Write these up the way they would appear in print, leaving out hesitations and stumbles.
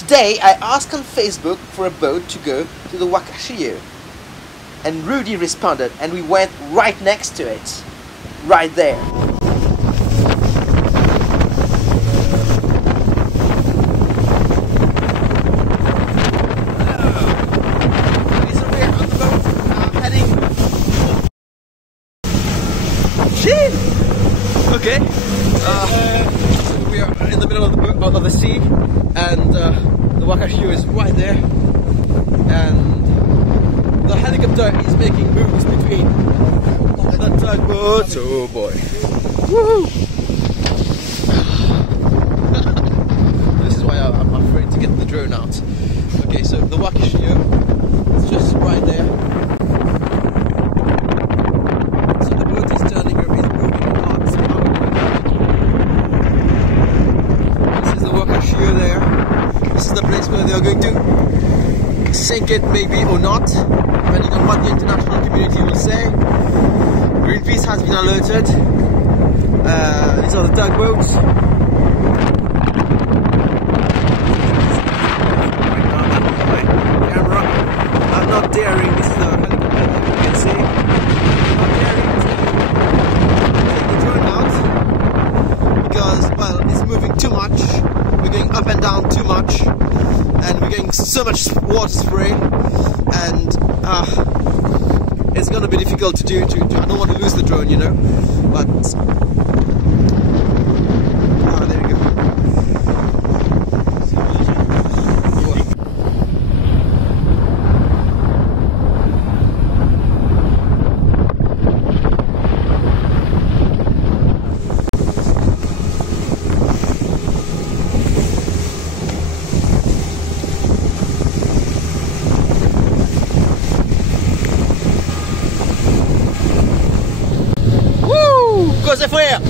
Today I asked on Facebook for a boat to go to the Wakashio, and Rudy responded, and we went right next to it, right there. Okay, so we're on the boat, heading. Shit! Okay. We are in the middle of the sea, and the Wakashio is right there, and the helicopter is making moves between the tugboats. Oh boy! Woohoo! This is why I'm afraid to get the drone out. Okay, so the Wakashio is just right there. So the boat is turning, it's moving a lot. This is the Wakashio there. This is the place where they are going to sink it, maybe, or not, depending on what the international community will say. Greenpeace has been alerted. These are the tugboats. My camera. I'm not daring. This is the helicopter, as you can see. I'm not daring to take the drone out because, well, it's moving too much. We're going up and down too much, and we're getting so much water spray, and it's gonna be difficult to do. I don't want to lose the drone, you know, but there we go. Cosa frère?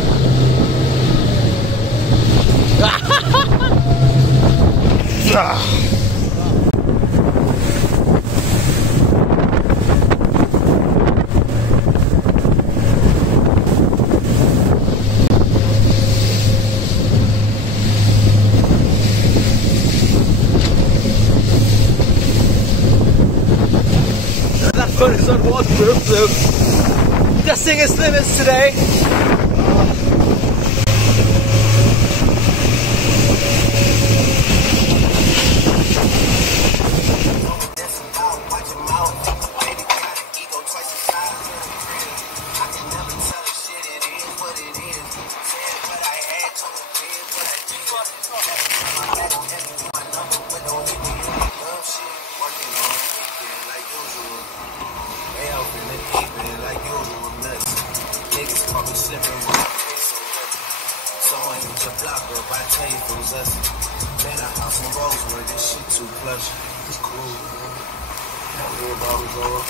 That phone is on waterproof, so testing its limits today. Someone with your block up, I tell you if it was us. Man, a house in Rosewood, this shit too plush. It's cool, man. Can't worry about it all.